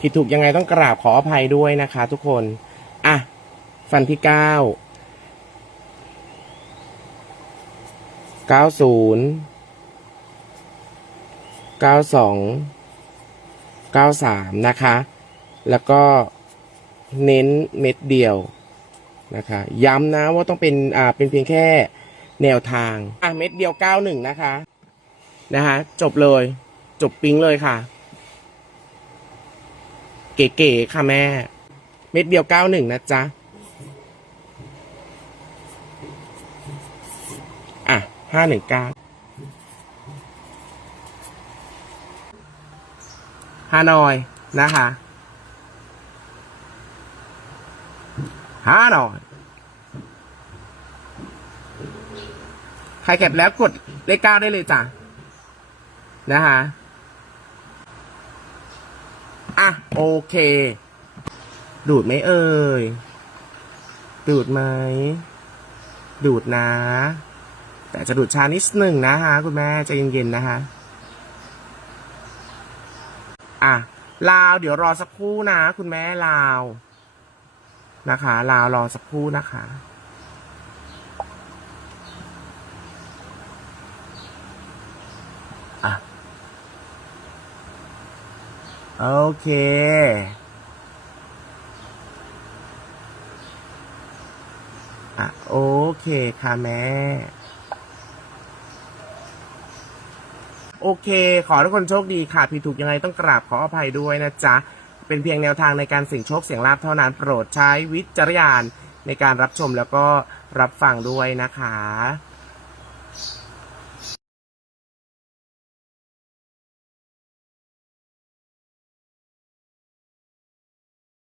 ผิดถูกยังไงต้องกราบขออภัยด้วยนะคะ ทุกคน อะ ฟันที่เก้าเก้าศูนย์เก้าสองเก้าสามนะคะ แล้วก็เน้นเม็ดเดียวนะคะ ย้ำนะว่าต้องเป็นอ่าเป็นเพียงแค่แนวทาง อะ เม็ดเดียวเก้าหนึ่งนะคะ นะคะ จบเลย จบปิ๊งเลยค่ะ เก๋ๆค่ะแม่ เม็ดเดียวเก้าหนึ่งนะจ๊ะ อะห้าหนึ่งเก้าฮานอยนะคะฮานอย ใครแคปแล้วกดเลขเก้าได้เลยจ้ะนะคะ อะ โอเค ดูดไหมเอ่ย ดูดไหม ดูดนะ แต่จะดูดชานิดหนึ่งนะฮะคุณแม่ใจเย็นๆนะคะ อะ ลาวเดี๋ยวรอสักครู่นะ คุณแม่ลาว นะคะ ลาวรอสักครู่นะคะ โอเค อะ โอเคค่ะแม่ โอเค ขอทุกคนโชคดีค่ะ ผิดถูกยังไงต้องกราบขออภัยด้วยนะจ๊ะ เป็นเพียงแนวทางในการเสี่ยงโชคเสี่ยงลาภเท่านั้น โปรดใช้วิจารณญาณในการรับชมแล้วก็รับฟังด้วยนะคะ